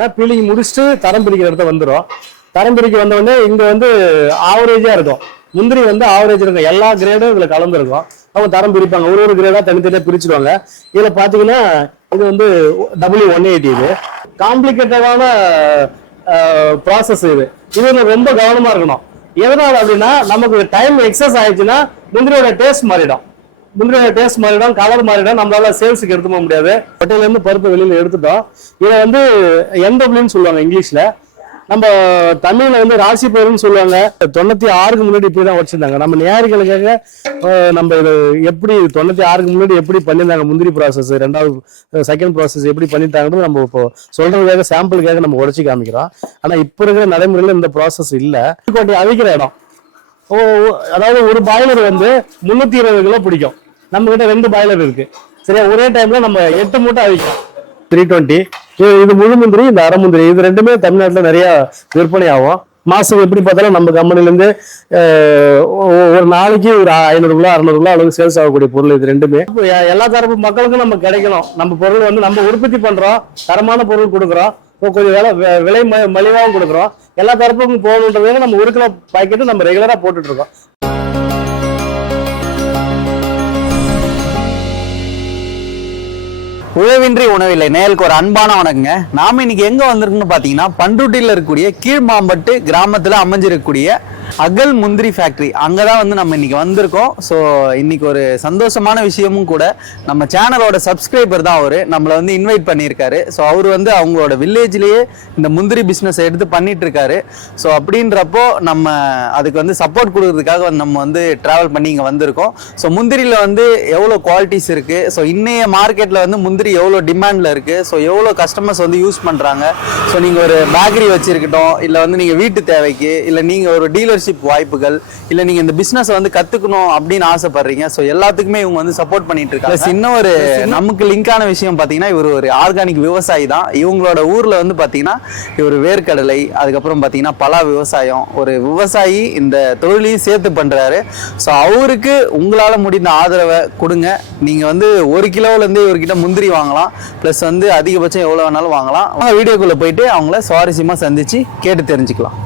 அப்படின்னா பீலிங் முடிச்சுட்டு தரம் பிரிக்கிற இடத்த வந்துடும். தரம் பிரிக்க வந்த உடனே இங்க வந்து ஆவரேஜா இருக்கும். முந்திரி வந்து ஆவரேஜ் இருக்கும், எல்லா கிரேடும் இதுல கலந்துருக்கும். அவங்க தரம் பிரிப்பாங்க, ஒரு கிரேடா தனித்தனியா பிரிச்சுடுவாங்க. இதுல பாத்தீங்கன்னா இது வந்து W180. இது காம்ப்ளிகேட்டடான ப்ராசஸ். இதுல ரொம்ப கவனமா இருக்கணும். எதனால அப்படின்னா நமக்கு டைம் எக்ஸஸ் ஆயிடுச்சுன்னா முந்திரியோட டேஸ்ட் மாறிடும். கலர் மாறிடும். நம்மளால சேல்ஸுக்கு எடுத்து போக முடியாது. ஹோட்டல்ல இருந்து பருப்பு வெளியில எடுத்துட்டோம். இதை வந்து NWன்னு சொல்லுவாங்க இங்கிலீஷ்ல. நம்ம தமிழ்ல வந்து ராசி பயிருன்னு சொல்லுவாங்க. 96க்கு முன்னாடி இப்படிதான் வச்சிருந்தாங்க. நம்ம நேயர்களுக்காக நம்ம இது எப்படி 96க்கு முன்னாடி எப்படி பண்ணியிருந்தாங்க, முந்திரி ப்ராசஸ், செகண்ட் ப்ராசஸ் எப்படி பண்ணிட்டாங்கன்னு நம்ம இப்போ சொல்றதுக்காக சாம்பிளுக்காக நம்ம உடச்சி காமிக்கிறோம். ஆனா இப்ப இருக்கிற நடைமுறையில இந்த ப்ராசஸ் இல்ல. அவிக்கிற இடம், அதாவது ஒரு பாய்லர் வந்து 320 கிலோ பிடிக்கும். நம்ம கிட்ட 2 பாய்லர் இருக்கு. சரியா, ஒரே டைம்ல நம்ம 8 மூட்டை அவிக்கும். 320 இது முழு முந்திரி, இந்த அரை முந்திரி, இது ரெண்டுமே தமிழ்நாட்டில் நிறைய விற்பனை ஆகும். மாசம் எப்படி பார்த்தாலும் நம்ம கம்பெனில இருந்து ஒரு நாளைக்கு ஒரு 500 கிலோ 600 கிலோ அளவுக்கு சேல்ஸ் ஆகக்கூடிய பொருள் இது ரெண்டுமே. எல்லா தரப்பு மக்களுக்கும் நம்ம கிடைக்கணும். நம்ம பொருள் வந்து நம்ம உற்பத்தி பண்றோம், தரமான பொருள் கொடுக்குறோம், கொஞ்சம் விலை மலிவாகவும் கொடுக்குறோம். எல்லா தரப்புக்கும் போகணுன்றதுக்கு நம்ம 1 கிலோ பாக்கெட்டு நம்ம ரெகுலரா போட்டுட்டு இருக்கோம். உழவின்றி உணவில்லை நேயலுக்கு ஒரு அன்பான வணக்கங்க. நாம இன்னைக்கு எங்க வந்திருக்குன்னு பாத்தீங்கன்னா பண்ருட்டியில இருக்கக்கூடிய கீழ்மாம்பட்டு கிராமத்துல அமைஞ்சிருக்கக்கூடிய அகல் முந்திரி ஃபேக்டரி, அங்கதான் வந்து நம்ம இன்னைக்கு வந்திருக்கோம். ஸோ இன்னைக்கு ஒரு சந்தோஷமான விஷயமும் கூட. நம்ம சேனலோட சப்ஸ்கிரைபர் தான் அவரு, நம்மளை வந்து இன்வைட் பண்ணியிருக்காரு. ஸோ அவர் வந்து அவங்களோட வில்லேஜ்லயே இந்த முந்திரி பிஸ்னஸ் எடுத்து பண்ணிட்டு இருக்காரு. ஸோ அப்படின்றப்போ நம்ம அதுக்கு வந்து சப்போர்ட் கொடுக்கறதுக்காக நம்ம வந்து டிராவல் பண்ணி இங்கே வந்திருக்கோம். ஸோ முந்திரியில் வந்து எவ்வளோ குவாலிட்டிஸ் இருக்கு, ஸோ இன்னைய மார்க்கெட்டில் வந்து முந்திரி எவ்வளோ டிமாண்டில் இருக்கு, ஸோ எவ்வளோ கஸ்டமர்ஸ் வந்து யூஸ் பண்ணுறாங்க. ஸோ நீங்கள் ஒரு பேக்கரி வச்சிருக்கட்டும், இல்லை வந்து நீங்கள் வீட்டு தேவைக்கு, இல்லை நீங்கள் ஒரு டீலர்ஷிப் வாய்ப்புகள், இல்லை நீங்கள் இந்த பிஸ்னஸ் வந்து கற்றுக்கணும் அப்படின்னு ஆசைப்படுறீங்க, ஸோ எல்லாத்துக்குமே இவங்க வந்து சப்போர்ட் பண்ணிட்டு இருக்காங்க. இன்னும் ஒரு நமக்கு லிங்கான விஷயம் பார்த்தீங்கன்னா, இவர் ஒரு ஆர்கானிக் விவசாயி தான். இவங்களோட ஊரில் வந்து பார்த்தீங்கன்னா இவர் வேர்க்கடலை, அதுக்கப்புறம் பார்த்தீங்கன்னா பலா விவசாயம், ஒரு விவசாயி இந்த தொழிலையும் சேர்த்து பண்ணுறாரு. ஸோ அவருக்கு உங்களால் முடிந்த ஆதரவை கொடுங்க. நீங்கள் வந்து 1 கிலோவிலேருந்து இவர்கிட்ட முந்திரி வாங்கலாம், ப்ளஸ் வந்து அதிகபட்சம் எவ்வளோ வேணாலும் வாங்கலாம். அவங்க வீடியோக்குள்ளே போயிட்டு அவங்கள சுவாரஸ்யமாக சந்திச்சு கேட்டு தெரிஞ்சுக்கலாம்.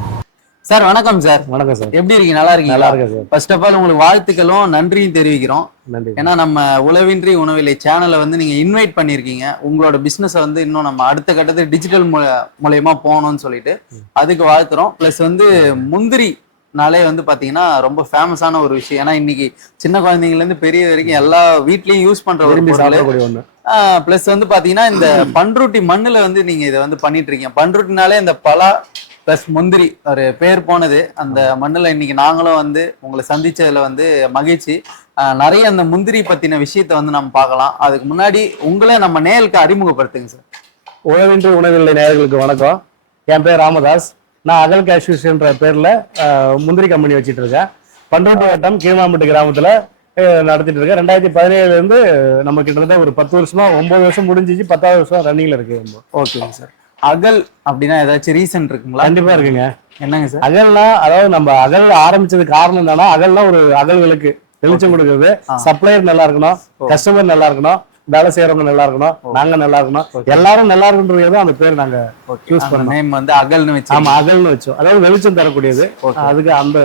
சார் வணக்கம். சார் வணக்கம் சார், எப்படி இருக்கீங்க? நல்லா இருக்கீங்க? நல்லா இருக்கேன் சார். ஃபர்ஸ்ட் ஆஃப் ஆல் உங்களுக்கு வாழ்த்துக்களும் நன்றியும் தெரிவிக்கிறோம். நன்றி. ஏன்னா நம்ம உழவின்றி உணவில்லை சேனலை வந்து நீங்க இன்வைட் பண்ணியிருக்கீங்க. உங்களோட பிசினஸ் வந்து இன்னும் நம்ம அடுத்த கட்டத்துக்கு டிஜிட்டல் மூலயமா போகணும்னு சொல்லிட்டு அதுக்கு வாழ்த்துறோம். பிளஸ் வந்து முந்திரினாலே வந்து பாத்தீங்கன்னா ரொம்ப ஃபேமஸான ஒரு விஷயம். ஏன்னா இன்னைக்கு சின்ன குழந்தைங்கல இருந்து பெரிய வரைக்கும் எல்லா வீட்லயும் யூஸ் பண்ற ஒரு பொருள். பிளஸ் வந்து பாத்தீங்கன்னா இந்த பண்ருட்டி மண்ணுல வந்து நீங்க இதை வந்து பண்ணிட்டு இருக்கீங்க. பண்ருட்டினாலே இந்த பலா பிளஸ் முந்திரி ஒரு பேர் போனது அந்த மண்ணுல. இன்னைக்கு நாங்களும் வந்து உங்களை சந்திச்சதுல வந்து மகிழ்ச்சி. நிறைய அந்த முந்திரி பத்தின விஷயத்த வந்து நம்ம பார்க்கலாம். அதுக்கு முன்னாடி உங்களை நம்ம நேயலுக்கு அறிமுகப்படுத்துங்க சார். உழவின்றி உணவில்லை நேயர்களுக்கு வணக்கம். என் பேர் ராமதாஸ். நான் அகல் கேஷ்யூஸ்ன்ற பேர்ல முந்திரி கம்பெனி வச்சுட்டு இருக்கேன். பண்ருட்டி வட்டம் கீழ்மாம்பட்டு கிராமத்துல நடத்திட்டு இருக்கேன். 2017 இருந்து நம்ம கிட்டத்தட்ட ஒரு 10 வருஷமா, 9 வருஷம் முடிஞ்சிச்சு, 10வது வருஷம் ரன்னிங்ல இருக்கு. ஓகேங்க சார். அகல் அப்படின்னா ஏதாச்சும் ரீசன் இருக்குங்களா? கண்டிப்பா இருக்குங்க. என்னங்க சார்? அகல்னா, அதாவது நம்ம அகல் ஆரம்பிச்சது காரணம் என்னன்னா, அகல்னா ஒரு அகல்களுக்கு வெளிச்சம் கொடுக்குறது. சப்ளையர் நல்லா இருக்கணும், கஸ்டமர் நல்லா இருக்கணும், வேலை செய்யறவங்க நல்லா இருக்கணும், நாங்க நல்லா இருக்கணும், எல்லாரும் நல்லா இருக்குன்றது அந்த பேர் நாங்க யூஸ் பண்ணோம். நேம் வந்து அகல்னு வச்சோம். ஆமா, அகல்னு வச்சோம். அதாவது வெளிச்சம் தரக்கூடியது. அதுக்கு அந்த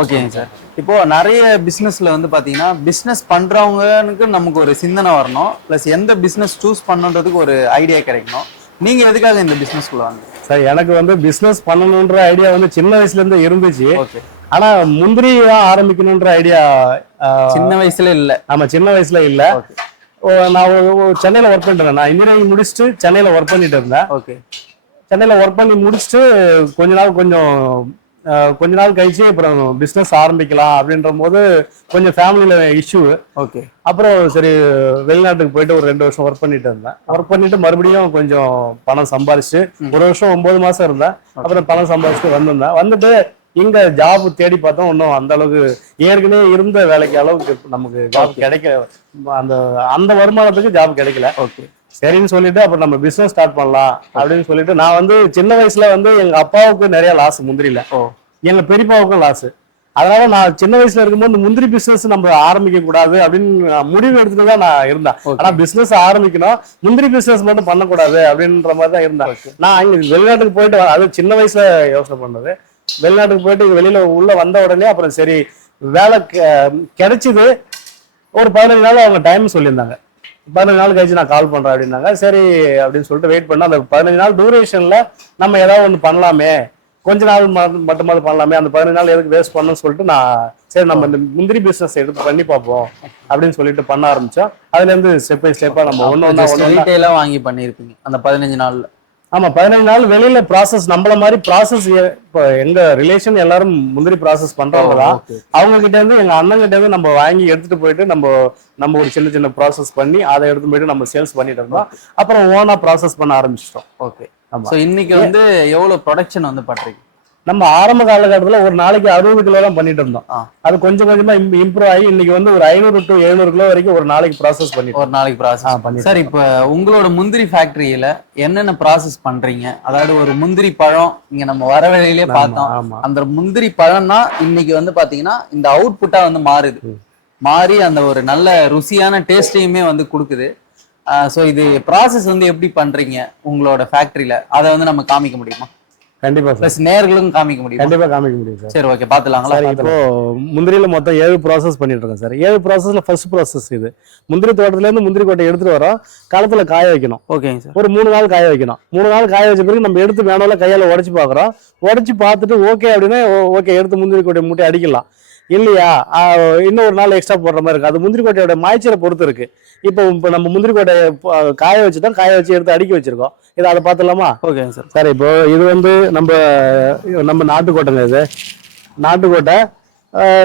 ஓகேங்க சார். இப்போ நிறைய பிசினஸ்ல வந்து பாத்தீங்கன்னா பிசினஸ் பண்றவங்களுக்கு நமக்கு ஒரு சிந்தனை வரணும், பிளஸ் எந்த பிசினஸ் சூஸ் பண்ணுன்றதுக்கு ஒரு ஐடியா கிடைக்கணும். நீங்க எதுக்காக இந்த பிசினஸ்க்குள்ள வாங்க? சார், எனக்கு வந்து பிசினஸ் பண்ணணும்ன்ற ஐடியா வந்து சின்ன வயசுல இருந்து இருந்துச்சு. ஆனா முந்திரியா ஆரம்பிக்கணும்ன்ற ஐடியா சின்ன வயசுல இல்ல. ஆமா, சின்ன வயசுல இல்ல. நான் சென்னையில ஒர்க் பண்ணிட்டு இருந்தேன். நான் இன்ஜினியரிங் முடிச்சுட்டு சென்னையில ஒர்க் பண்ணிட்டு இருந்தேன். ஓகே. சென்னையில ஒர்க் பண்ணி முடிச்சுட்டு கொஞ்ச நாள் கழிச்சு அப்புறம் பிசினஸ் ஆரம்பிக்கலாம் அப்படின்ற போது கொஞ்சம் ஃபேமிலியில இஷ்யூ. ஓகே. அப்புறம் சரி வெளிநாட்டுக்கு போயிட்டு ஒரு 2 வருஷம் ஒர்க் பண்ணிட்டு இருந்தேன். ஒர்க் பண்ணிட்டு மறுபடியும் கொஞ்சம் பணம் சம்பாரிச்சு 1 வருஷம் 9 மாசம் இருந்தேன். அப்புறம் பணம் சம்பாரிச்சுட்டு வந்துட்டு இங்க ஜாப் தேடி பார்த்தோம். ஒன்றும் அந்த அளவுக்கு ஏற்கனவே இருந்த வேலைக்கு அளவுக்கு நமக்கு ஜாப் கிடைக்கல. அந்த வருமானத்துக்கு ஜாப் கிடைக்கல. ஓகே. சரின்னு சொல்லிட்டு அப்புறம் நம்ம பிசினஸ் ஸ்டார்ட் பண்ணலாம் அப்படின்னு சொல்லிட்டு, நான் வந்து சின்ன வயசுல வந்து எங்க அப்பாவுக்கு நிறைய லாஸ் முந்திரில, எங்க பெரியப்பாவுக்கும் லாஸ். அதனால நான் சின்ன வயசுல இருக்கும்போது இந்த முந்திரி பிசினஸ் நம்ம ஆரம்பிக்க கூடாது அப்படின்னு முடிவு எடுத்துட்டு தான் நான் இருந்தேன். ஆனா பிசினஸ் ஆரம்பிக்கணும், முந்திரி பிசினஸ் மட்டும் பண்ணக்கூடாது அப்படின்ற மாதிரி தான் இருந்தேன். நான் அங்க வெளிநாட்டுக்கு போயிட்டு அது சின்ன வயசுல யோசனை பண்ணது. வெளிநாட்டுக்கு போயிட்டு வெளியில உள்ள வந்த உடனே அப்புறம் சரி வேலை கிடைச்சிது. ஒரு 15 நாள் அவங்க டைம் சொல்லியிருந்தாங்க. 15 நாள் கழிச்சு நான் கால் பண்றேன் அப்படின்னாங்க. சரி அப்படின்னு சொல்லிட்டு வெயிட் பண்ண அந்த 15 நாள் டூரேஷன்ல நம்ம ஏதாவது ஒண்ணு பண்ணலாமே, கொஞ்ச நாள் மட்டுமாவது பண்ணலாமே, அந்த 15 நாள் எதுக்கு வேஸ்ட் பண்ணணும்னு சொல்லிட்டு நான் சரி நம்ம இந்த முந்திரி பிசினஸ் எடுத்து பண்ணி பார்ப்போம் அப்படின்னு சொல்லிட்டு பண்ண ஆரம்பிச்சோம். அதுல இருந்து ஸ்டெப் பை ஸ்டெப்பா நம்ம ஒன்னு வாங்கி பண்ணிருப்பீங்க அந்த 15 நாள்ல. ஆமா 15 நாள் வெளியில ப்ராசஸ் நம்மள மாதிரி ப்ராசஸ். இப்போ எங்க ரிலேஷன் எல்லாரும் முந்திரி ப்ராசஸ் பண்றவங்க தான். அவங்க கிட்ட இருந்து எங்க அண்ணன் கிட்ட இருந்து நம்ம வாங்கி எடுத்துட்டு போயிட்டு நம்ம ஒரு சின்ன சின்ன ப்ராசஸ் பண்ணி அதை எடுத்து போயிட்டு நம்ம சேல்ஸ் பண்ணிட்டு இருந்தோம். அப்புறம் ஓனா ப்ராசஸ் பண்ண ஆரம்பிச்சிட்டோம். ஓகே. சோ இன்னைக்கு வந்து எவ்வளவு ப்ரொடக்ஷன் வந்து பண்றீங்க? நம்ம ஆரம்ப காலகட்டத்துல ஒரு நாளைக்கு 60 கிலோ தான் பண்ணிட்டு இருந்தோம். அது கொஞ்சம் கொஞ்சமா இம்ப்ரூவ் ஆகி இன்னைக்கு வந்து ஒரு 500 to 700 கிலோ வரைக்கும் ஒரு நாளைக்கு ப்ராசஸ் பண்ணி ஒரு நாளைக்கு ப்ராசஸ் பண்ணி. சார் இப்ப உங்களோட முந்திரி ஃபேக்டரியில என்னென்ன ப்ராசஸ் பண்றீங்க? அதாவது ஒரு முந்திரி பழம் இங்க நம்ம வர வழியிலே பார்த்தோம். அந்த முந்திரி பழம்னா இன்னைக்கு வந்து பாத்தீங்கன்னா இந்த அவுட்புட்டா வந்து மாறி அந்த ஒரு நல்ல ருசியான டேஸ்டையுமே வந்து கொடுக்குது. ஸோ இது ப்ராசஸ் வந்து எப்படி பண்றீங்க உங்களோட ஃபேக்டரியில, அதை வந்து நம்ம காமிக்க முடியுமா? கண்டிப்பா பிளஸ் நேர்களும் காமிக்க முடியும். கண்டிப்பா காமிக்க முடியும் சார். சரி ஓகே பாத்துலாங்களா? இப்போ முந்திரியில மொத்தம் 7 ப்ராசஸ் பண்ணிட்டு இருக்கோம் சார். 7 ப்ராசஸ்ல ஃபர்ஸ்ட் ப்ராசஸ் இது. முந்திரி தோட்டத்துல இருந்து முந்திரி கொட்டை எடுத்துட்டு வரோம், களத்துல காய வைக்கணும். ஓகேங்க சார். ஒரு 3 நாள் காய வைக்கணும். 3 நாள் காய வச்ச பிறகு நம்ம எடுத்து மேனுவலா கையால உடைச்சு பாக்குறோம். உடைச்சு பார்த்துட்டு ஓகே அப்படின்னா ஓகே எடுத்து முந்திரி கொட்டை மூட்டை அடிக்கலாம். இல்லையா இன்னும் ஒரு நாள் எக்ஸ்ட்ரா போடுற மாதிரி இருக்கு. அது முந்திரி கொட்டையோட மாய்ச்சரை பொறுத்து இருக்கு. இப்போ நம்ம முந்திரி கொட்டையை காய வச்சுட்டோம், காய வச்சு எடுத்து அடுக்கி வச்சிருக்கோம். இதை அதை பார்த்துலாமா? Okay sir. சார் இப்போ இது வந்து நம்ம நாட்டுக்கோட்டைங்க. இது நாட்டுக்கோட்டை.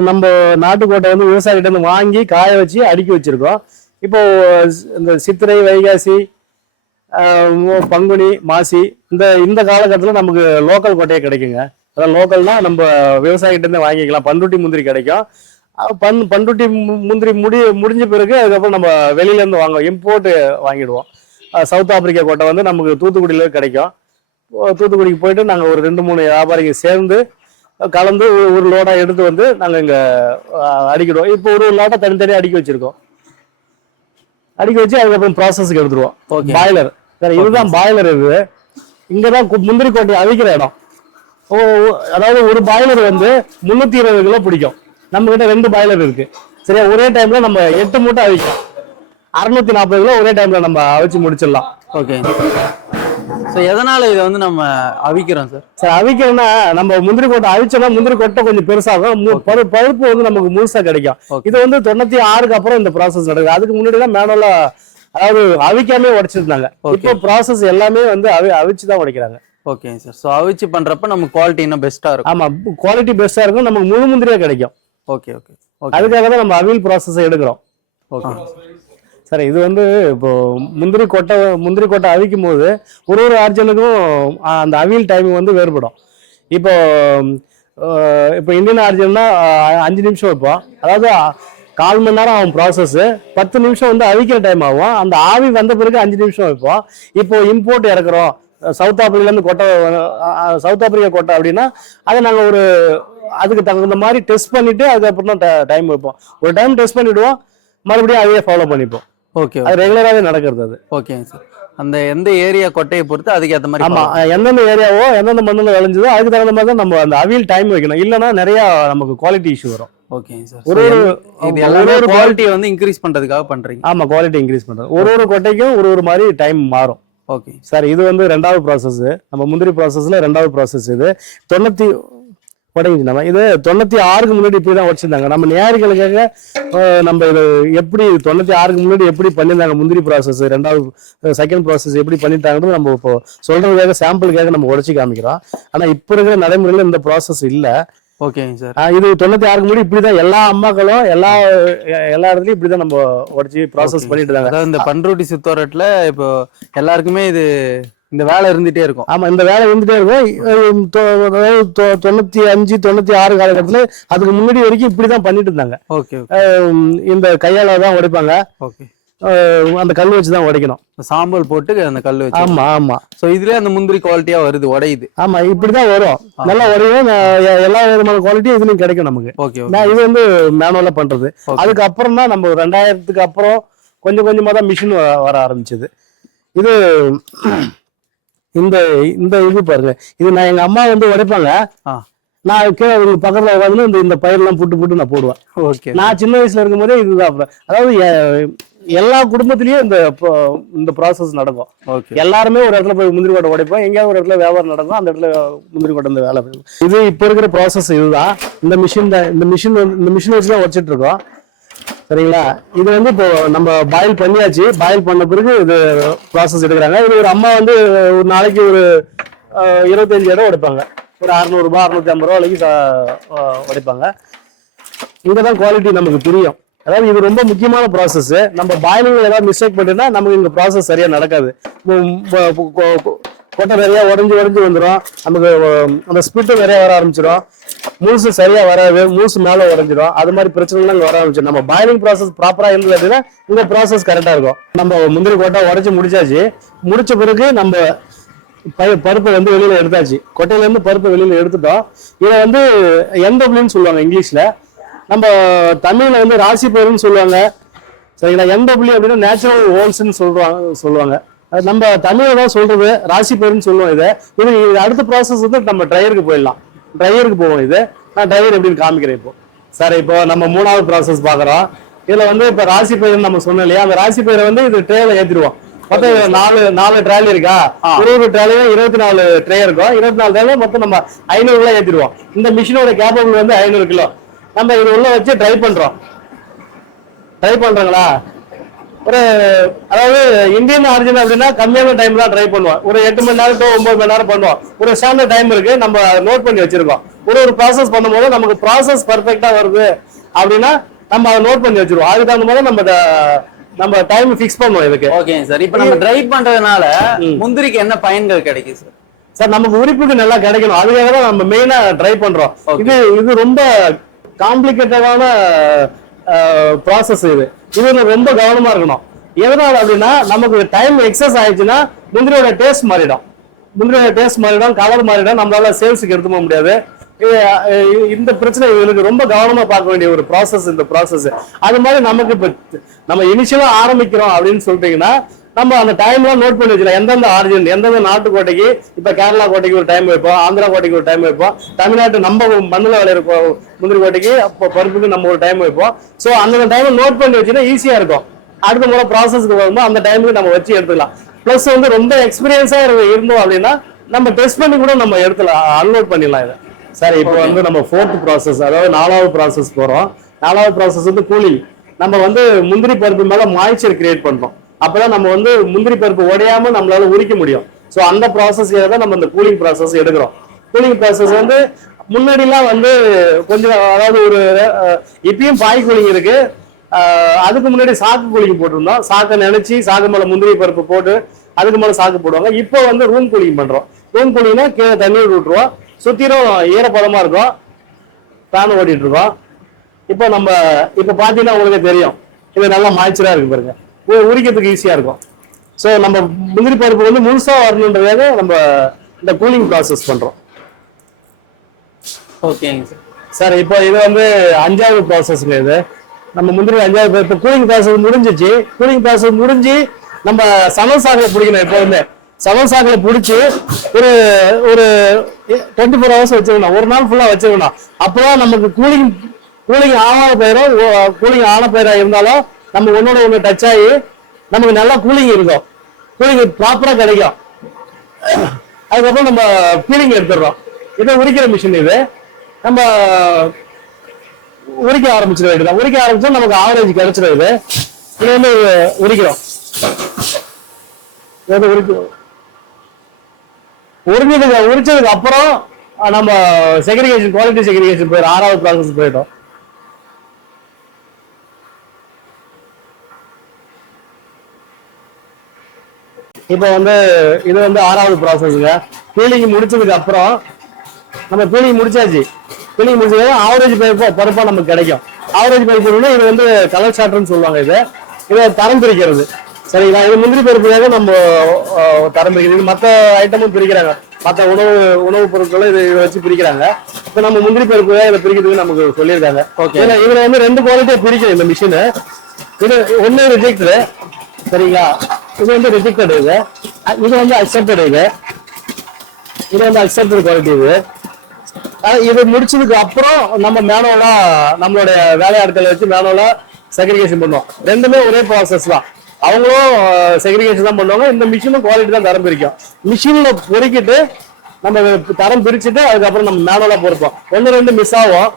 நம்ம நாட்டுக்கோட்டை வந்து விவசாயிகிட்ட இருந்து வாங்கி காய வச்சு அடுக்கி வச்சிருக்கோம். இப்போ இந்த சித்திரை, வைகாசி, பங்குனி, மாசி இந்த காலகட்டத்தில் நமக்கு லோக்கல் கொட்டையே கிடைக்குங்க. அதான் லோக்கல்னா நம்ம விவசாயிகிட்ட இருந்து வாங்கிக்கலாம். பண்ருட்டி முந்திரி கிடைக்கும். பண்ருட்டி முந்திரி முடிஞ்ச பிறகு அதுக்கப்புறம் நம்ம வெளியில இருந்து இம்போர்ட் வாங்கிடுவோம். சவுத் ஆப்பிரிக்கா கொட்டை வந்து நமக்கு தூத்துக்குடியில கிடைக்கும். தூத்துக்குடிக்கு போயிட்டு நாங்கள் ஒரு 2-3 வியாபாரிங்க சேர்ந்து கலந்து ஒரு லோடா எடுத்து வந்து நாங்கள் இங்க அடிக்கிடுவோம். இப்போ ஒரு லோட்டா தனித்தனியாக அடுக்கி வச்சிருக்கோம். அடுக்கி வச்சு அதுக்கப்புறம் ப்ராசஸ்க்கு எடுத்துருவோம். பாய்லர் சார், இதுதான் பாய்லர். இது இங்கதான் முந்திரி கொட்டை அவிக்கிற இடம். அதாவது ஒரு பாய்லர் வந்து 320 கிலோ பிடிக்கும். நம்ம கிட்ட 2 பாய்லர் இருக்கு. சரியா, ஒரே டைம்ல நம்ம 8 மூட்டை அவிக்கலாம். 640 கிலோ ஒரே டைம்ல நம்ம அவிச்சு முடிச்சிடலாம். ஓகே. ஸோ எதனால இதை வந்து நம்ம அவிக்கிறோம் சார்? சார் அவிக்கிறோம்னா நம்ம முந்திரி கொட்டை அவிச்சோம்னா முந்திரி கொட்டை கொஞ்சம் பெருசாகும், பழுப்பு வந்து நமக்கு முழுசா கிடைக்கும். இது வந்து 96க்கு அப்புறம் இந்த ப்ராசஸ் நடக்குது. அதுக்கு முன்னாடி தான் மேனுவலா அதாவது அவிக்காமே உடைச்சிருந்தாங்க. இப்போ ப்ராசஸ் எல்லாமே வந்து அவிச்சுதான் உடைக்கிறாங்க. Okay sir. ஸோ அவிச்சு பண்றப்ப நம்ம குவாலிட்டி இன்னும் பெஸ்டா இருக்கும். ஆமா, குவாலிட்டி பெஸ்டா இருக்கும், நமக்கு முழு முந்திரியா கிடைக்கும். Okay okay. அதுக்காக தான் நம்ம அவியல் ப்ராசஸ் எடுக்கிறோம். Okay sir. இது வந்து இப்போ முந்திரி கொட்டை அவிக்கும் போது ஒரு ஆர்ஜனுக்கும் அந்த அவியல் டைமிங் வந்து வேறுபடும். இப்போ இந்தியன் ஆர்ஜன்னா 5 நிமிஷம் வைப்போம். அதாவது 1/4 மணி நேரம் ஆகும் ப்ராசஸ். 10 நிமிஷம் வந்து அவிக்கிற டைம் ஆகும். அந்த ஆவி வந்த பிறகு 5 நிமிஷம் வைப்போம். இப்போ இம்போர்ட் இறக்குறோம் சவுத் ஆப்பிரிக்காலேருந்து சவுத் ஆப்பிரிக்கா கொட்டை அப்படின்னா அதை நாங்கள் அதுக்கு தகுந்த மாதிரி டெஸ்ட் பண்ணிட்டு அதுக்கப்புறம் தான் டைம் வைப்போம். ஒரு டைம் டெஸ்ட் பண்ணிவிடுவோம், மறுபடியும் அதையே ஃபாலோ பண்ணிப்போம். ஓகே, அது ரெகுலராகவே நடக்கிறது. அது ஓகேங்க சார். அந்த எந்த ஏரியா கொட்டையை பொறுத்து அதுக்கு ஏற்ற மாதிரி. ஆமா, எந்தெந்த ஏரியாவோ எந்தெந்த மண்ணில் விளைஞ்சதோ அதுக்கு தகுந்த மாதிரி தான் நம்ம அந்த அவியல் டைம் வைக்கணும். இல்லைன்னா நிறைய நமக்கு குவாலிட்டி இஷ்யூ வரும். Okay sir. ஒரு குவாலிட்டியை வந்து இன்க்ரீஸ் பண்றதுக்காக பண்றீங்க. ஆமா, குவாலிட்டி இன்க்ரீஸ் பண்றது. ஒரு கொட்டைக்கும் ஒரு மாதிரி டைம் மாறும். Okay sir. இது வந்து 2வது ப்ராசஸ். நம்ம முந்திரி ப்ராசஸ்ல 2வது ப்ராசஸ். இது 96க்கு முன்னாடி இப்படிதான் வச்சிருந்தாங்க. நம்ம நேயர்களுக்காக நம்ம இது எப்படி 96க்கு முன்னாடி எப்படி பண்ணியிருந்தாங்க முந்திரி ப்ராசஸ், 2வது செகண்ட் ப்ராசஸ் எப்படி பண்ணிட்டாங்கன்னு நம்ம இப்போ சொல்றதுக்காக சாம்பிளுக்காக நம்ம உடைச்சு காமிக்கிறோம். ஆனா இப்ப இருக்கிற நடைமுறையில இந்த ப்ராசஸ் இல்ல. ஓகேங்க சார். இது 96க்கு முன்னாடி இப்படிதான் எல்லா அம்மாக்களும் எல்லா இடத்துலயும் இப்படிதான் நம்ம உடைச்சு ப்ராசஸ் பண்ணிட்டு இருக்காங்க. அதாவது இந்த பண்ருட்டி சுத்தோரத்துல இப்போ எல்லாருக்குமே இந்த வேலை இருந்துட்டே இருக்கும். ஆமா, இந்த வேலை இருந்துட்டே இருக்கும். 95, 96 காலகட்டத்துல அதுக்கு முன்னாடி வரைக்கும் இப்படிதான் பண்ணிட்டு இருந்தாங்க. ஓகே. இந்த கையால தான் உடைப்பாங்க. ஓகே. அந்த கல் வச்சு தான் உடைக்கணும். சாம்பல் போட்டு அந்த கல் வச்சு. ஆமா ஆமா. ஸோ இதுல அந்த முந்திரி குவாலிட்டியா வருது, உடையுது. ஆமா, இப்படிதான் வரும். நல்லா உடையும். எல்லா விதமான குவாலிட்டியும் இதுலயும் கிடைக்கும் நமக்கு. ஓகே. நான் இது வந்து மேனுவலா பண்றது. அதுக்கப்புறம் தான் நம்ம 2000க்கு அப்புறம் கொஞ்சம் கொஞ்சமா தான் மிஷின் வர ஆரம்பிச்சது. இது இந்த இந்த இது பாருங்க, இது நான் எங்க அம்மா வந்து உடைப்பாங்க. நான் கீழே பக்கத்துல உட்காந்து இந்த பயிரெல்லாம் புட்டு நான் போடுவேன். ஓகே. நான் சின்ன வயசுல இருக்கும் போதே இதுதான். அதாவது எல்லா குடும்பத்திலயும் இந்த ப்ராசஸ் நடக்கும். எல்லாருமே ஒரு இடத்துல போய் முந்திரி கொட்டை உடைப்போம். எங்கேயாவது ஒரு இடத்துல வியாபாரம் நடக்கும், அந்த இடத்துல முந்திரி கொட்டை இந்த வேலை. இது இப்ப இருக்கிற ப்ராசஸ் இதுதான். இந்த மிஷின் வச்சுதான் உடைச்சிட்டு இருக்கோம். சரிங்களா? இது வந்து இப்போ நம்ம பாயில் பண்ணியாச்சு. பாயில் பண்ண பிறகு இது ப்ராசஸ் எடுக்கிறாங்க. இது ஒரு அம்மா வந்து ஒரு நாளைக்கு ஒரு 25 இடம் உடைப்பாங்க. ஒரு 600 ரூபாய் 650 ரூபா வரைக்கும் உடைப்பாங்க. இங்கதான் குவாலிட்டி நமக்கு புரியும். அதாவது இது ரொம்ப முக்கியமான ப்ராசஸ். நம்ம பாயிலிங்ல ஏதாவது மிஸ்டேக் பண்ணிட்டோம்னா நமக்கு இந்த ப்ராசஸ் சரியா நடக்காது. கொட்டை நிறைய உடஞ்சி வந்துடும். நமக்கு அந்த ஸ்பிரிட்டு நிறைய வர ஆரம்பிச்சிடும். மூசு சரியா வராது, மூசு மேல உடஞ்சிடும். அது மாதிரி பிரச்சனைலாம் இங்க வர ஆரம்பிச்சிடும். நம்ம பாயிலிங் ப்ராசஸ் ப்ராப்பரா இருந்தது அப்படின்னா இந்த ப்ராசஸ் கரெக்டா இருக்கும். நம்ம முந்திரி கொட்டை உடைச்சு முடிச்சாச்சு. முடிச்ச பிறகு நம்ம பருப்பை வந்து வெளியில எடுத்தாச்சு. கொட்டையில இருந்து பருப்பை வெளியில எடுத்துட்டோம். இதை வந்து NWன்னு சொல்லுவாங்க இங்கிலீஷ்ல. நம்ம தமிழ்ல வந்து ராசி பயிருன்னு சொல்லுவாங்க. சரிங்களா? NW அப்படின்னா நேச்சுரல் ஓல்ஸ்ன்னு சொல்லுவாங்க. நம்ம தமிழை தான் சொல்றது, ராசி பயிருன்னு சொல்லுவோம். இது அடுத்த ப்ராசஸ் வந்து நம்ம ட்ரையருக்கு போயிடலாம். ட்ரையருக்கு போவோம். நான் ட்ரையர் எப்படின்னு காமிக்கிறேன் இப்போ. சார், இப்போ நம்ம 3வது ப்ராசஸ் பாக்குறோம். இதுல வந்து இப்ப ராசி பயிர்னு நம்ம சொன்னோம் இல்லையா? அந்த ராசி பயிரை வந்து இது ட்ரேல ஏத்திடுவோம். மொத்தம் 4 ட்ராலி இருக்கா? ஒரு ட்ராலியும் 24 ட்ரே இருக்கும். 24 ட்ராலியும் மொத்தம் நம்ம 500 கிலோ ஏத்திடுவோம். இந்த மிஷினோட கேப்பபிள் வந்து 500 கிலோ. நம்ம இது உள்ள வச்சு ட்ரை பண்றோங்களா? அதாவது இந்தியன் ஆரிஜின் அப்படின்னா கம்மியான டைம் தான் ட்ரை பண்ணுவோம். ஒரு 8 மணி நேரம் to 9 மணி நேரம் பண்ணுவோம். ஒரு ஸ்டாண்டர்ட் டைம் இருக்கு, நம்ம நோட் பண்ணி வச்சிருக்கோம். ஒரு ப்ராசஸ் பண்ணும்போது நமக்கு ப்ராசஸ் பர்ஃபெக்டா வருது அப்படின்னா நம்ம அதை நோட் பண்ணி வச்சிருவோம். அதுக்கு தகுந்த மாதிரி நம்ம டைம் ஃபிக்ஸ் பண்ணுவோம் இதுக்கு. Okay sir. இப்போ நம்ம ட்ரை பண்றதுனால முந்திரிக்கு என்ன பயன்கள் கிடைக்கும் சார்? சார், நமக்கு உரிப்புக்கு நல்லா கிடைக்கணும். அதுக்காக தான் நம்ம மெயினா ட்ரை பண்றோம். இது ரொம்ப காம்ப்ளிகேட்டடான ப்ராசஸ். இதுல ரொம்ப கவனமா இருக்கணும். எதனால அப்படின்னா நமக்கு டைம் எக்ஸஸ் ஆயிடுச்சுன்னா முந்திரியோட டேஸ்ட் மாறிடும், கலர் மாறிடும். நம்மளால சேல்ஸுக்கு எடுத்து போக முடியாது. இந்த பிரச்சனை இவங்களுக்கு ரொம்ப கவனமா பார்க்க வேண்டிய ஒரு ப்ராசஸ் இந்த ப்ராசஸ். அது மாதிரி நமக்கு இப்ப நம்ம இனிஷியலா ஆரம்பிக்கிறோம் அப்படின்னு சொல்லிட்டீங்கன்னா நம்ம அந்த டைம்லாம் நோட் பண்ணி வச்சுக்கலாம். எந்தெந்த ஆரிஜின், எந்தெந்த நாட்டு கோட்டைக்கு, இப்ப கேரளா கோட்டைக்கு ஒரு டைம் வைப்போம், ஆந்திரா கோட்டைக்கு ஒரு டைம் வைப்போம், தமிழ்நாட்டு நம்ம மண்ணில் விளையிற முந்திரி கோட்டைக்கு பருப்புக்கு நம்ம ஒரு டைம் வைப்போம். ஸோ அந்த டைம் நோட் பண்ணி வச்சுன்னா ஈஸியா இருக்கும். அடுத்த முறை ப்ராசஸ்க்கு வரும்போது அந்த டைமுக்கு நம்ம வச்சு எடுத்துக்கலாம். பிளஸ் வந்து ரொம்ப எக்ஸ்பீரியன்ஸா இருந்தோம் அப்படின்னா நம்ம டெஸ்ட் பண்ணி கூட நம்ம எடுத்துலாம், அன்லோட் பண்ணிடலாம் இதை. சார், இப்போ வந்து நம்ம 4th ப்ராசஸ், அதாவது 4வது ப்ராசஸ் போறோம். 4வது ப்ராசஸ் வந்து கூலிங். நம்ம வந்து முந்திரி பருப்பு மேல மாய்ச்சர் கிரியேட் பண்றோம். அப்பதான் நம்ம வந்து முந்திரி பருப்பு உடையாம நம்மளால உரிக்க முடியும். ஸோ அந்த ப்ராசஸ் தான் நம்ம இந்த கூலிங் ப்ராசஸ் எடுக்கிறோம். கூலிங் ப்ராசஸ் வந்து முன்னாடிலாம் வந்து கொஞ்சம், அதாவது ஒரு இப்பயும் பாய் கூலிங் இருக்கு. அதுக்கு முன்னாடி சாக்கு கூலிங் போட்டிருந்தோம். சாக்கை நினைச்சு சாக்கு மேல முந்திரி பருப்பு போட்டு அதுக்கு மேல சாக்கு போடுவாங்க. இப்போ வந்து ரூம் கூலிங் பண்றோம். ரூம் கூலிங்னா கீழே தண்ணீர் விட்டுருவோம், சுத்திரும் ஈரப்பதமா இருக்கும், ஃபேன் ஓடிட்டு இருக்கோம். இப்போ பாத்தீங்கன்னா உங்களுக்கு தெரியும், இது நல்லா மாய்ச்சரா இருக்கு பாருங்க, உரிக்கிறதுக்கு ஈஸியா இருக்கும். ஸோ நம்ம முந்திரி பருப்பு வந்து முழுசா வரணுன்றதாக நம்ம இந்த கூலிங் ப்ராசஸ் பண்றோம். ஓகேங்க சார். சார், இப்போ இது வந்து 5வது ப்ராசஸ்ங்க. இது நம்ம முந்திரி 5வது. இப்போ கூலிங் ப்ராசஸ் முடிஞ்சிச்சு. கூலிங் ப்ராசஸ் முடிஞ்சு நம்ம சணல் சாக்கில் பிடிக்கணும். இப்போ வந்து சணல் சாக்கில் பிடிச்சி ஒரு 24 ஹவர்ஸ் வச்சிருக்கணும், ஒரு நாள் ஃபுல்லா வச்சிருக்கணும். அப்பதான் நமக்கு கூலிங் ஆகாத பயிரும் கூலிங் ஆன பயிரா இருந்தாலும் நம்ம ஒண்ணு டச் ஆகி நமக்கு நல்லா கூலிங் இருக்கும், கூலிங் ப்ராப்பரா கிடைக்கும். அதுக்கப்புறம் நம்ம கூலிங் எடுத்துடுறோம். இதை உரிக்கிற மிஷின். இது நம்ம உரிக்க ஆரம்பிச்சிட வேண்டியதான். உரிக்க ஆரம்பிச்சா நமக்கு ஆவரேஜ் கிடைச்சிடும். இது வந்து உரிக்கிறோம். உரிச்சதுக்கு அப்புறம் நம்ம செக்ரிகேஷன், குவாலிட்டி செக்ரிகேஷன் போயிடும். 6வது ப்ராசஸ் போயிட்டோம். இப்போ வந்து இது வந்து 6வது ப்ராசஸ்ங்க. பீலிங் முடிச்சதுக்கு அப்புறம் நம்ம பீலிங் முடிச்சாச்சு. பீலிங் முடிச்சது ஆவரேஜ் பருப்பா நமக்கு கிடைக்கும். ஆவரேஜ் பருப்பு இது வந்து கலர் ஷார்ட்னு சொல்லுவாங்க. இதை தரம் பிரிக்கிறது. சரிங்களா? இது முந்திரி பருப்புக்காக நம்ம தரம் பிரிக்கிறது. மற்ற ஐட்டமும் பிரிக்கிறாங்க, மற்ற உணவுப் பொருட்களும் இதை வச்சு பிரிக்கிறாங்க. இப்போ நம்ம முந்திரி பருப்பு இதை பிரிக்கிறதுக்கு நமக்கு சொல்லியிருக்காங்க. இதுல வந்து 2 குவாலிட்டியை பிரிக்கும் இந்த மிஷினு. இது ஒண்ணு ரிஜெக்டடு, சரிங்களா? இது வந்து ரிஜெக்டட், இது வந்து அக்செப்டட், இது வந்து அக்செப்டட் குவாலிட்டி. இது முடிச்சதுக்கு அப்புறம் நம்ம மேனுவலா நம்மளுடைய வேலையாட்களை வச்சு மேனுவலா செக்ரிகேஷன் பண்ணுவோம். ரெண்டுமே ஒரே ப்ராசஸ் தான். அவங்களும் செக்ரிகேஷன் தான் பண்ணுவாங்க, இந்த மிஷினும் குவாலிட்டி தான் தரம் பிரிக்கும். மிஷின்ல பொறுக்கிட்டு நம்ம தரம் பிரிச்சுட்டு அதுக்கப்புறம் நம்ம மேனுவலா பொறுப்போம். 1-2 மிஸ் ஆகும்.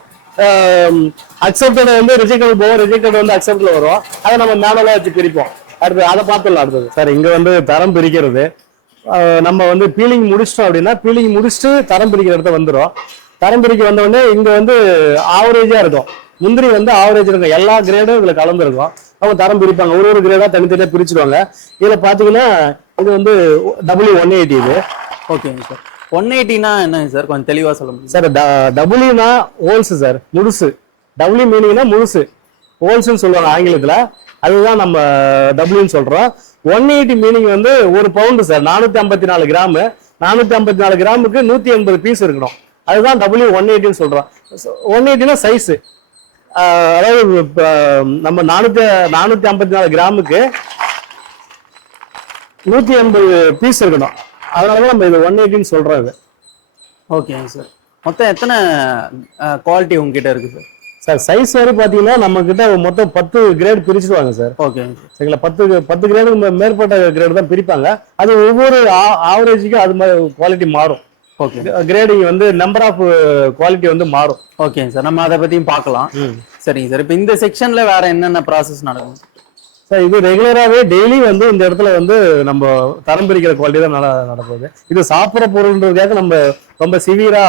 அக்செப்டட் வந்து ரிஜெக்டட் போவோம், ரிஜெக்டட் வந்து அக்செப்ட்ல வரும். அதை நம்ம மேனுவலா வச்சு பிரிப்போம். அடுத்து அதை பார்த்துடலாம். அடுத்தது சார், இங்க வந்து தரம் பிரிக்கிறது. நம்ம வந்து பீலிங் முடிச்சிட்டோம் அப்படின்னா, பீலிங் முடிச்சுட்டு தரம் பிரிக்கிற இடத்த வந்துடும். தரம் பிரிக்க வந்த உடனே இங்க வந்து ஆவரேஜா இருக்கும். முந்திரி வந்து ஆவரேஜ் இருக்கும், எல்லா கிரேடும் இதுல கலந்துருக்கும். அவங்க தரம் பிரிப்பாங்க, ஒரு கிரேடா தனித்தனியா பிரிச்சுடுவாங்க. இதுல பாத்தீங்கன்னா இது வந்து W180. இது ஓகேங்க சார். 180னா என்னங்க சார், கொஞ்சம் தெளிவா சொல்ல முடியும் சார்? டபுள்யூனா ஹோல்ஸ் சார், முழுசு. டபுள்யூ மீனிங்னா முழுசு, ஹோல்ஸ்ன்னு சொல்லுவாங்க ஆங்கிலத்துல. அதுதான் நம்ம டபுள்யூன்னு சொல்றோம். 180 மீனிங் வந்து 1 பவுண்டு சார், 454 கிராம். 454 கிராமுக்கு 180 பீஸ் இருக்கணும். அதுதான் W180ன்னு சொல்றோம். 180னா சைஸ். அதாவது நம்ம 454 கிராமுக்கு 180 பீஸ் இருக்கணும். அதனாலதான் நம்ம இது 180ன்னு சொல்றோம். இது ஓகேங்க சார். மொத்தம் எத்தனை குவாலிட்டி உங்ககிட்ட இருக்கு சார்? சார் சைஸ் வரை பாத்தீங்கன்னா நம்ம கிட்ட மொத்தம் 10 கிரேட் பிரிச்சுடுவாங்க சார். ஓகே சரிங்களா? 10 கிரேடுக்கு மேற்பட்ட கிரேடு தான் பிரிப்பாங்க. அது ஒவ்வொரு ஆவரேஜுக்கும் அது மாதிரி குவாலிட்டி மாறும். ஓகே, கிரேடிங் வந்து நம்பர் ஆஃப் குவாலிட்டி வந்து மாறும். ஓகேங்க சார், நம்ம அதை பத்தியும் பார்க்கலாம். சரிங்க சார். இப்போ இந்த செக்ஷன்ல வேற என்னென்ன ப்ராசஸ் நடக்கும் சார்? இது ரெகுலராகவே டெய்லி வந்து இந்த இடத்துல வந்து நம்ம தரம் பிரிக்கிற குவாலிட்டி தான் நடக்குது. இது சாப்பிட்ற பொருள்ன்றதுக்காக நம்ம ரொம்ப சிவியரா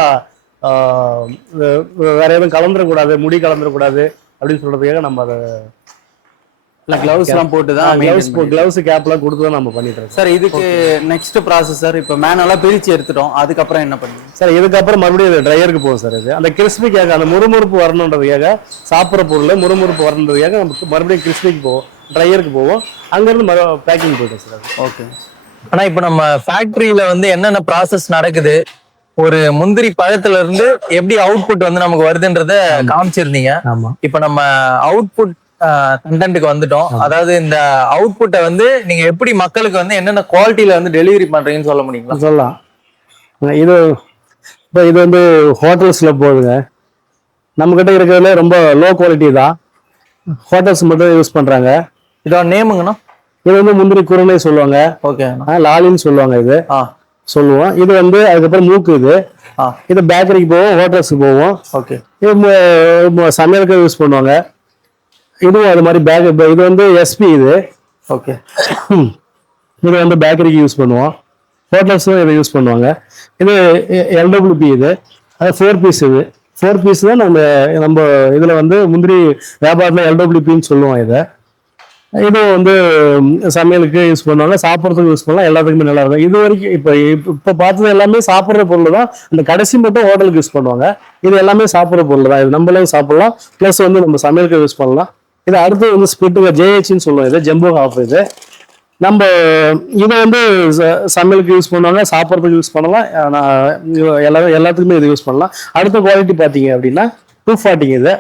வேற எதுவும் கலந்துடக்கூடாது, முடி கலந்துடக்கூடாது அப்படின்னு சொல்றதுக்காக நம்ம அதை கிளவுஸ் எல்லாம் போட்டு தான், கிளவுஸ் கேப் எல்லாம் கொடுத்து தான் நம்ம பண்ணிட்டு இருக்கோம் சார். இதுக்கு நெக்ஸ்ட் ப்ராசஸ் சார், இப்போ மேனுவலா பிரிச்சு எடுத்துட்டோம், அதுக்கப்புறம் என்ன பண்ணுங்க சார்? இதுக்கப்புறம் மறுபடியும் ட்ரையருக்கு போகும் சார். இது அந்த கிறிஸ்பிக்காக, அந்த முறுமுறுப்பு வரணுன்றதுக்காக, சாப்பிட்ற பொருள் முறுமுறுப்பு வரணுன்றதுக்காக நம்ம மறுபடியும் கிறிஸ்பிக்கு போவோம், ட்ரையருக்கு போவோம். அங்கிருந்து பேக்கிங் போயிட்டோம் சார். ஓகே. ஆனா இப்ப நம்ம ஃபேக்டரியில வந்து என்னென்ன ப்ராசஸ் நடக்குது, ஒரு முந்திரி பழத்துல இருந்து எப்படி அவுட்புட் வந்து நமக்கு வருதுன்றத காமிச்சிருந்தீங்க. இப்ப நம்ம அவுட்புட் கண்டென்ட்டுக்கு வந்துட்டோம். அதாவது இந்த அவுட்புட்டை வந்து நீங்க எப்படி மக்களுக்கு வந்து என்னென்ன குவாலிட்டியில வந்து டெலிவரி பண்றீங்கன்னு சொல்ல முடியுங்களா? சொல்லலாம். இது இப்போ இது வந்து ஹோட்டல்ஸ்ல போகுதுங்க. நம்ம கிட்ட இருக்கிறதுல ரொம்ப லோ குவாலிட்டி தான், ஹோட்டல்ஸ் மட்டும் யூஸ் பண்றாங்க. இதோட நேமுங்கண்ணா? இது வந்து முந்திரி குருணை சொல்லுவாங்க. ஓகே. லாலின்னு சொல்லுவாங்க. இது சொல்லுவோம். இது வந்து அதுக்கப்புறம் மூக்கு. இது பேக்கரிக்கு போவோம், ஹோட்டல்ஸ்க்கு போவோம். ஓகே. இது சமையலுக்கு யூஸ் பண்ணுவாங்க. இதுவும் அது மாதிரி பேக். இது வந்து SP. இது ஓகே. இது வந்து பேக்கரிக்கு யூஸ் பண்ணுவோம், ஹோட்டல்ஸும் இதை யூஸ் பண்ணுவாங்க. இது LWP. இது அது 4 பீஸ். இது 4 பீஸ் தான் நம்ம இதுல வந்து முந்திரி வியாபாரத்தில் LWPன்னு சொல்லுவோம். இதை இதுவும் வந்து சமையலுக்கு யூஸ் பண்ணுவாங்க, சாப்பிட்றதுக்கு யூஸ் பண்ணலாம், எல்லாத்துக்குமே நல்லா இருக்கும். இது வரைக்கும் இப்போ பார்த்தது எல்லாமே சாப்பிட்ற பொருள் தான். அந்த கடைசி மட்டும் ஹோட்டலுக்கு யூஸ் பண்ணுவாங்க. இது எல்லாமே சாப்பிட்ற பொருள் தான். இது நம்மளே சாப்பிடலாம், ப்ளஸ் வந்து நம்ம சமையலுக்கு யூஸ் பண்ணலாம். இது அடுத்து வந்து ஸ்பிட்டுங்க, JHன்னு சொல்லுவோம். இது ஜம்போ ஹாஃப். இது நம்ம இதை வந்து சமையலுக்கு யூஸ் பண்ணுவாங்க, சாப்பிட்றதுக்கு யூஸ் பண்ணலாம், எல்லாத்துக்குமே இது யூஸ் பண்ணலாம். அடுத்த குவாலிட்டி பார்த்தீங்க அப்படின்னா 240. இது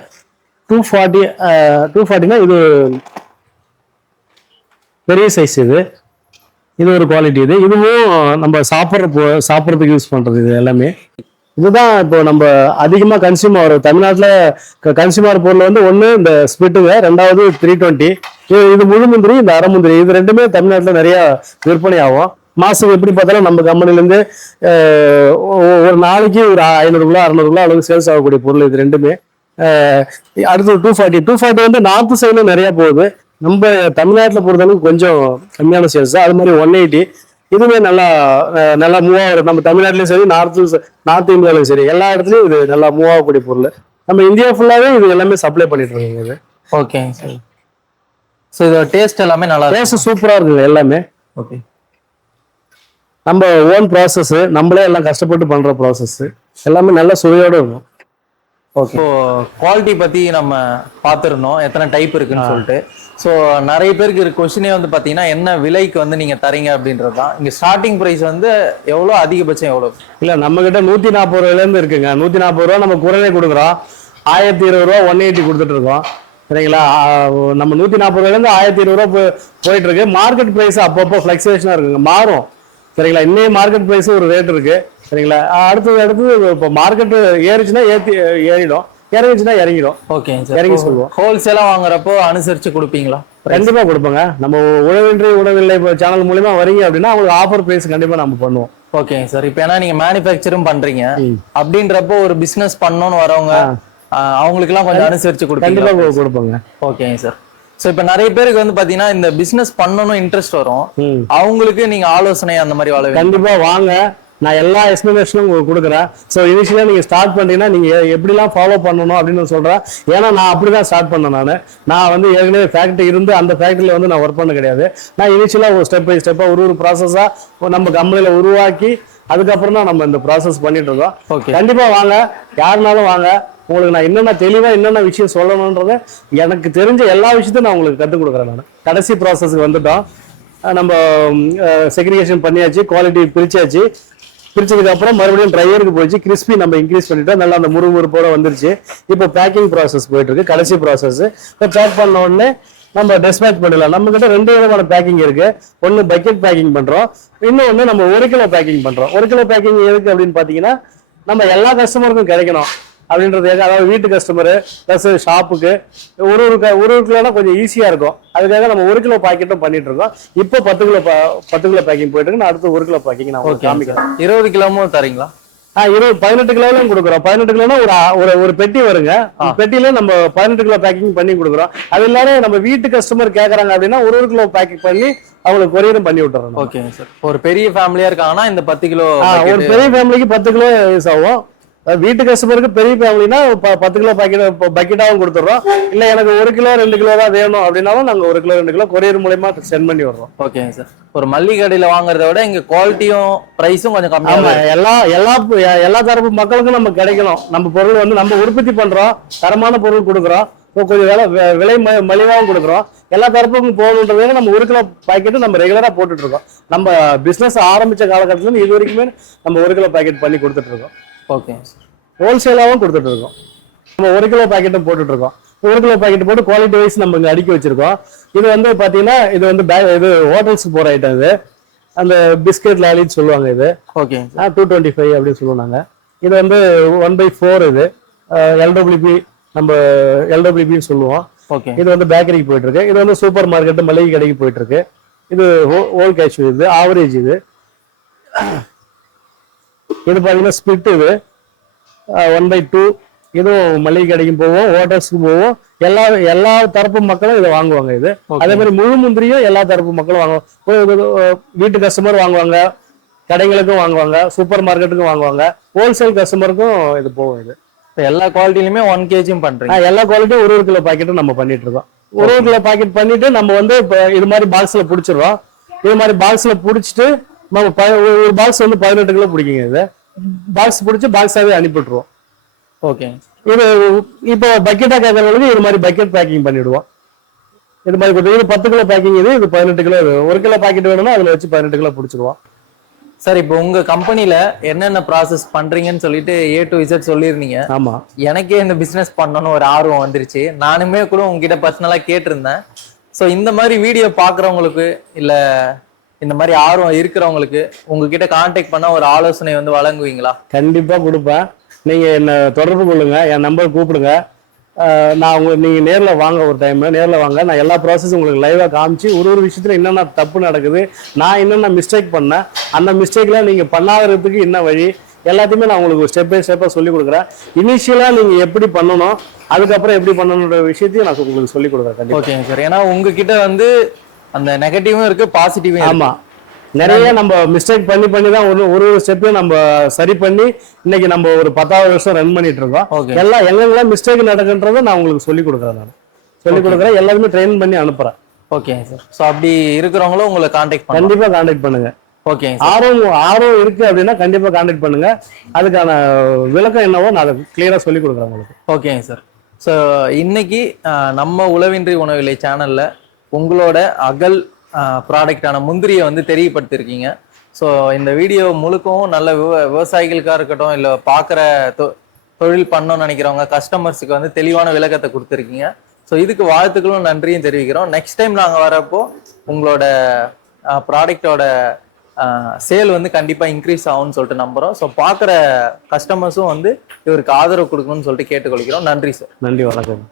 240னா இது பெரிய சைஸ். இது ஒரு குவாலிட்டி. இதுவும் நம்ம சாப்பிட்றதுக்கு யூஸ் பண்றது. இது எல்லாமே இதுதான் இப்போ நம்ம அதிகமா கன்சியூம் ஆகிறோம் தமிழ்நாட்டில். கன்சியூமர் பொருள் வந்து ஒன்று இந்த ஸ்பிட்டுங்க, ரெண்டாவது 320. இது முழு முந்திரி, இந்த அரை முந்திரி. இது ரெண்டுமே தமிழ்நாட்டில் நிறைய விற்பனை ஆகும். மாசம் எப்படி பார்த்தாலும் நம்ம கம்பெனிலேருந்து ஒரு நாளைக்கு ஒரு 500 கிலோ 600 கிலோ அளவுக்கு சேல்ஸ் ஆகக்கூடிய பொருள் இது ரெண்டுமே. அடுத்து 240 வந்து நார்த்து சைடுல நிறைய போகுது. நம்ம தமிழ்நாட்டில் பொறுத்தளவுக்கு கொஞ்சம் கம்மியான சேல்ஸ் தான். அது மாதிரி 180 இதுவுமே நல்லா மூவ் ஆகும். நம்ம தமிழ்நாட்டிலையும் சரி, நார்த் இந்தியாவிலும் சரி, எல்லா இடத்துலையும் இது நல்லா மூவ் ஆகக்கூடிய பொருள். நம்ம இந்தியா ஃபுல்லாவே இது எல்லாமே சப்ளை பண்ணிட்டு இருக்கோங்க. இது ஓகேங்க சார். ஸோ இதோட டேஸ்ட் எல்லாமே நல்லா, டேஸ்ட் சூப்பரா இருக்குங்க எல்லாமே. ஓகே. நம்ம ஓன் ப்ராசஸ், நம்மளே எல்லாம் கஷ்டப்பட்டு பண்ற ப்ராசஸ், எல்லாமே நல்ல சுவையோட இருக்கும். ஓகே. ஸோ குவாலிட்டி பத்தி நம்ம பார்த்துருந்தோம் எத்தனை டைப் இருக்குன்னு சொல்லிட்டு. ஸோ நிறைய பேருக்கு இருக்க கொஸ்டினே வந்து பார்த்தீங்கன்னா என்ன விலைக்கு வந்து நீங்க தரீங்க அப்படின்றது தான். இங்க ஸ்டார்டிங் ப்ரைஸ் வந்து எவ்வளோ, அதிகபட்சம் எவ்வளோ? இல்ல நம்ம கிட்ட 140 ரூபாயிலேருந்து இருக்குங்க. 140 ரூபா நம்ம குறைவே கொடுக்குறோம். 1020 ரூபா 180 கொடுத்துட்டு இருக்கோம். சரிங்களா? நம்ம 140 ரூபாயிலேருந்து 1020 ரூபா போயிட்டு இருக்கு. மார்க்கெட் பிரைஸ் அப்பப்போ ஃபிளக்சுவேஷனா இருக்குங்க, மாறும். சரிங்களா? இன்னும் மார்க்கெட் பிரைஸ் ஒரு ரேட் இருக்கு. சரிங்களா? அடுத்தது இப்போ மார்க்கெட் ஏறிச்சுன்னா ஏறிடும், இறங்கிச்சுன்னா இறங்கிடும். Okay sir. இறங்கி சொல்லுவோம். ஹோல்சேலா வாங்குறப்போ அனுசரிச்சு கொடுப்பீங்களா? கண்டிப்பா கொடுப்போங்க. நம்ம உழவின்றி உணவில்லை சேனல் மூலியமா வரீங்க அப்படின்னா அவங்களுக்கு ஆஃபர் பிரைஸ் கண்டிப்பா நம்ம பண்ணுவோம். ஓகேங்க சார். இப்போ ஏன்னா நீங்க மேனுஃபேக்சரும் பண்றீங்க அப்படின்றப்போ ஒரு பிசினஸ் பண்ணணும்னு வரவங்க அவங்களுக்கு எல்லாம் கொஞ்சம் அனுசரிச்சு கொடுப்பீங்க? கண்டிப்பா கொடுப்போங்க. ஓகேங்க சார். ஸோ இப்போ நிறைய பேருக்கு வந்து பாத்தீங்கன்னா இந்த பிசினஸ் பண்ணணும் இன்ட்ரெஸ்ட் வரும், அவங்களுக்கு நீங்க ஆலோசனை அந்த மாதிரி வாழ கண்டிப்பா வாங்க. நான் எல்லா எக்ஸ்பிளனேஷனும் உங்களுக்கு கொடுக்குறேன். ஸோ இனிஷியலாக நீங்கள் ஸ்டார்ட் பண்ணுறீங்கன்னா நீங்கள் எப்படிலாம் ஃபாலோ பண்ணணும் அப்படின்னு சொல்கிறேன். ஏன்னா நான் அப்படி தான் ஸ்டார்ட் பண்ணேன். நான் வந்து ஏற்கனவே ஃபேக்ட்ரி இருந்து அந்த ஃபேக்ட்ரியில் வந்து நான் ஒர்க் பண்ண கிடையாது. நான் இனிஷியலாக ஒரு ஸ்டெப் பை ஸ்டெப்பாக ஒரு ப்ராசஸாக நம்ம கம்பெனியில் உருவாக்கி அதுக்கப்புறம் தான் நம்ம இந்த ப்ராசஸ் பண்ணிட்டு இருக்கோம். கண்டிப்பாக வாங்க, யாருனாலும் வாங்க. உங்களுக்கு நான் என்னென்ன தெளிவாக என்னென்ன விஷயம் சொல்லணுன்றத எனக்கு தெரிஞ்ச எல்லா விஷயத்தையும் நான் உங்களுக்கு கற்றுக் கொடுக்குறேன். நான் கடைசி ப்ராசஸ்க்கு வந்துட்டோம். நம்ம செக்ரிகேஷன் பண்ணியாச்சு, குவாலிட்டி பிரிச்சாச்சு. பிரிச்சதுக்கு அப்புறம் மறுபடியும் ட்ரையருக்கு போயிடுச்சு, கிறிஸ்பி நம்ம இன்க்ரீஸ் பண்ணிட்டோம், நல்லா அந்த முறுமுறுப்போட வந்துருச்சு. இப்போ பேக்கிங் ப்ராசஸ் போயிட்டு இருக்கு, கடைசி ப்ராசஸ். இப்போ பேக் பண்ண உடனே நம்ம டிஸ்பேச் பண்ணிடலாம். நம்ம கிட்ட 2 விதமான பேக்கிங் இருக்கு. ஒன்று பக்கெட் பேக்கிங் பண்றோம், இன்னொன்று நம்ம 1 கிலோ பேக்கிங் பண்றோம். 1 கிலோ பேக்கிங் எதுக்கு அப்படின்னு பாத்தீங்கன்னா நம்ம எல்லா கஸ்டமருக்கும் கிடைக்கணும் அப்படின்றதுக்காக. அதாவது வீட்டு கஸ்டமரு ப்ளஸ் ஷாப்புக்கு ஒரு கிலோனா கொஞ்சம் ஈஸியா இருக்கும். அதுக்காக நம்ம 1 கிலோ பாக்கெட்டும் பண்ணிட்டு இருக்கோம். இப்போ 10 கிலோ பேக்கிங் போயிட்டு இருக்கு. நான் அடுத்து 1 கிலோ பேக்கிங் நான் காமிக்கிறேன். 20 கிலோமும் தரீங்களா? 18 கிலோலையும் கொடுக்குறோம். 18 கிலோனா ஒரு பெட்டி வருங்க. பெட்டியில நம்ம 18 கிலோ பேக்கிங் பண்ணி கொடுக்குறோம். அது இல்லாத நம்ம வீட்டு கஸ்டமர் கேட்கறாங்க அப்படின்னா 1 கிலோ பேக்கிங் பண்ணி அவங்களுக்கு கொரியரும் பண்ணி விட்டுறோம். Okay sir. ஒரு பெரிய ஃபேமிலியா இருக்காங்கன்னா இந்த 10 கிலோ, ஒரு பெரிய ஃபேமிலிக்கு 10 கிலோ யூஸ் ஆகும். வீட்டு கஸ்டமருக்கு பெரிய ஃபேமிலினா 10 கிலோ பக்கெட்டாவும் கொடுத்துட்றோம். இல்ல எனக்கு 1 கிலோ 2 கிலோ தான் வேணும் அப்படின்னாலும் நாங்க 1 கிலோ 2 கிலோ கொரியர் மூலமா சென்ட் பண்ணி விடுறோம். ஓகேங்க சார். ஒரு மல்லிகை கடையில வாங்குறத விட இங்க குவாலிட்டியும் பிரைஸும் கொஞ்சம் கம்மியா. ஆமா, எல்லா தரப்பு மக்களுக்கும் நம்ம கிடைக்கணும். நம்ம பொருள் வந்து நம்ம உற்பத்தி பண்றோம், தரமான பொருள் கொடுக்குறோம், கொஞ்சம் விலை மலிவாகவும் கொடுக்குறோம். எல்லா தரப்புக்கும் போகணுன்றதுக்கு நம்ம 1 கிலோ பாக்கெட்டு நம்ம ரெகுலரா போட்டுட்டு இருக்கோம். நம்ம பிசினஸ் ஆரம்பிச்ச காலகட்டத்துல இது வரைக்குமே நம்ம 1 கிலோ பாக்கெட் பண்ணி கொடுத்துட்டு இருக்கோம். ஓகே. ஹோல்சேலாவும் கொடுத்துட்டு இருக்கோம். நம்ம 1 கிலோ பாக்கெட்டும் போட்டுட்டு இருக்கோம். 1 கிலோ பாக்கெட் போட்டு குவாலிட்டி வைஸ் நம்ம இங்க அடுக்கி வச்சிருக்கோம். இது வந்து பாத்தீங்கன்னா இது வந்து இது ஹோட்டல்ஸ்க்கு போற ஐட்டம். இது அந்த பிஸ்கெட் லாலின்னு சொல்லுவாங்க. இது ஓகே 225 அப்படின்னு சொல்லுவாங்க. இது வந்து 1/4 இது LWP, நம்ம LWPன்னு சொல்லுவோம். ஓகே. இது வந்து பேக்கரிக்கு போயிட்டு இருக்கு. இது வந்து சூப்பர் மார்க்கெட் மளிகை கடைக்கு போயிட்டு இருக்கு. இது ஹோல் கேஷ். இது ஆவரேஜ். இது பாத்தீங்கன்னா ஸ்பிட். இது 1/2. இதுவும் மளிகை கடைக்கும் போவோம், ஹோட்டல்ஸ்க்கு போவோம். எல்லா தரப்பு மக்களும் இதை வாங்குவாங்க. இது அதே மாதிரி முழு முந்திரியும் எல்லா தரப்பு மக்களும் வாங்குவாங்க. வீட்டு கஸ்டமர் வாங்குவாங்க, கடைகளுக்கும் வாங்குவாங்க, சூப்பர் மார்க்கெட்டுக்கும் வாங்குவாங்க, ஹோல்சேல் கஸ்டமருக்கும் இது போகும். இது எல்லா குவாலிட்டிலுமே 1 kg பண்றீங்க? எல்லா குவாலிட்டியும் 1 கிலோ பாக்கெட்டும் நம்ம பண்ணிட்டு இருக்கோம். 1 கிலோ பாக்கெட் பண்ணிட்டு நம்ம வந்து இது மாதிரி பாக்ஸ்ல புடிச்சிடுறோம். இது மாதிரி பாக்ஸ்ல புடிச்சிட்டு நம்ம ஒரு பாக்ஸ் வந்து 18 கிலோ பிடிக்குங்க. இது பாக்ஸ் பிடிச்சி பாக்ஸாவே அனுப்பிட்டுருவோம். ஓகே. இது இப்போ பக்கெட்டா கேட்கறவங்களுக்கு இது மாதிரி பக்கெட் பேக்கிங் பண்ணிடுவோம். இது மாதிரி இது 10 கிலோ பேக்கிங். இது 18 கிலோ. 1 கிலோ பாக்கெட் வேணும்னா அதுல வச்சு 18 கிலோ பிடிச்சிருவோம். சார், இப்போ உங்க கம்பெனில என்னென்ன ப்ராசஸ் பண்றீங்கன்னு சொல்லிட்டு A to Z சொல்லிருந்தீங்க. ஆமா, எனக்கே இந்த பிசினஸ் பண்ணணும்னு ஒரு ஆர்வம் வந்துருச்சு. நானுமே கூட உங்ககிட்ட பர்சனலா கேட்டிருந்தேன். ஸோ இந்த மாதிரி வீடியோ பாக்குறவங்களுக்கு இல்ல இந்த மாதிரி ஆர்வம் இருக்கிறவங்களுக்கு உங்ககிட்ட கான்டாக்ட் பண்ண ஒரு ஆலோசனை வந்து வழங்குவீங்களா? கண்டிப்பா கொடுப்பேன். நீங்க என்ன தொடர்பு கொள்ளுங்க, என் நம்பர் கூப்பிடுங்க. நான் நீங்க நேர்ல வாங்க, ஒரு டைம் நேர்ல வாங்க. நான் எல்லா ப்ராசஸும் உங்களுக்கு லைவா காமிச்சு ஒரு விஷயத்துல என்னென்ன தப்பு நடக்குது, நான் என்னென்ன மிஸ்டேக் பண்ணேன், அந்த மிஸ்டேக்ல நீங்க பண்ணாததுக்கு என்ன வழி, எல்லாத்தையுமே நான் உங்களுக்கு ஸ்டெப் பை ஸ்டெப்பா சொல்லி கொடுக்குறேன். இனிஷியலா நீங்க எப்படி பண்ணணும், அதுக்கப்புறம் எப்படி பண்ணணுன்ற விஷயத்தையும் நான் உங்களுக்கு சொல்லி கொடுக்குறேன். ஓகேங்க சார். ஏன்னா உங்ககிட்ட வந்து அந்த நெகட்டிவும் இருக்கு, பாசிட்டிவும். ஆமா, நிறைய நம்ம மிஸ்டேக் பண்ணி தான் ஒரு ஸ்டெப்பையும் நம்ம சரி பண்ணி இன்னைக்கு நம்ம ஒரு 10வது வருஷம் ரன் பண்ணிட்டு இருக்கோம். எல்லாம் எங்கெல்லாம் மிஸ்டேக் நடக்குன்றதை நான் உங்களுக்கு சொல்லி கொடுக்குறேன். நான் சொல்லி கொடுக்குறேன், எல்லாருமே ட்ரெயின் பண்ணி அனுப்புறேன். Okay sir. ஸோ அப்படி இருக்கிறவங்களும் உங்களை கான்டாக்ட் கண்டிப்பா கான்டாக்ட் பண்ணுங்க. ஓகேங்க சார். ஆர்வம் இருக்கு அப்படின்னா கண்டிப்பா கான்டாக்ட் பண்ணுங்க. அதுக்கான விளக்கம் என்னவோ நான் அதை கிளியரா சொல்லி கொடுக்குறேன் உங்களுக்கு. ஓகேங்க சார். ஸோ இன்னைக்கு நம்ம உளவின்றி உணவில்லை சேனல்ல உங்களோட அகல் ப்ராடக்டான முந்திரியை வந்து தெரியப்படுத்திருக்கீங்க. ஸோ இந்த வீடியோ முழுக்கவும் நல்ல விவசாயிகளுக்காக இருக்கட்டும், இல்லை பார்க்குற தொழில் பண்ணணும்னு நினைக்கிறவங்க கஸ்டமர்ஸுக்கு வந்து தெளிவான விளக்கத்தை கொடுத்துருக்கீங்க. ஸோ இதுக்கு வாழ்த்துக்களும் நன்றியும் தெரிவிக்கிறோம். நெக்ஸ்ட் டைம் நாங்கள் வரப்போ உங்களோட ப்ராடக்டோட சேல் வந்து கண்டிப்பாக இன்க்ரீஸ் ஆகும்னு சொல்லிட்டு நம்புகிறோம். ஸோ பார்க்குற கஸ்டமர்ஸும் வந்து இவருக்கு ஆதரவு கொடுக்கணும்னு சொல்லிட்டு கேட்டுக்கொள்கிறோம். நன்றி சார். நன்றி, வணக்கம்.